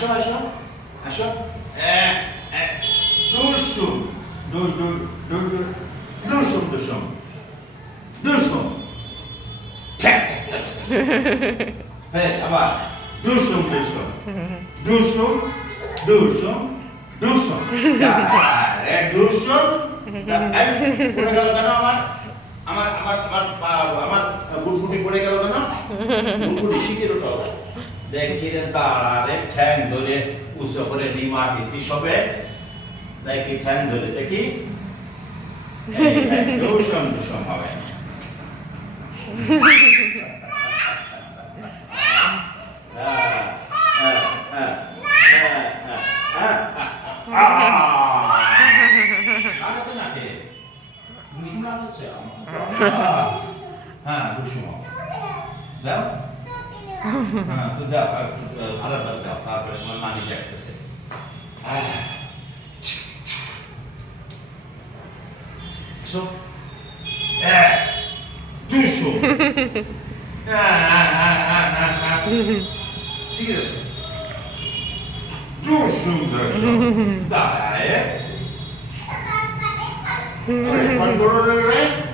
আসো আসো আসো দুসুম দুসুম দুসুম দুসুম ঠেক হ্যাঁ আবার দুসুম দুসুম দুসুম দুসুম দুসুম আরে দুসুম পড়ে গেল কেন আমার আমার আমার আমার আমার বুটফুটি পড়ে গেল কেন বুটফুটি শিখে ওঠো দেখি রে তারারে ঠ্যাং ধরে উঁচু করে নিমা টিপি সবে দেখি ঠ্যাং ধরে দেখি দুসম দুসম হবে লাগছে নাকি দুসম লাগছে হ্যাঁ দুসম দাও হ্যাঁ তো দাও ভালো দাও তারপরে আমার মানি যাইতেছে So, দুশো ঠিক আছে দুশো দাঁড়ায় quando lo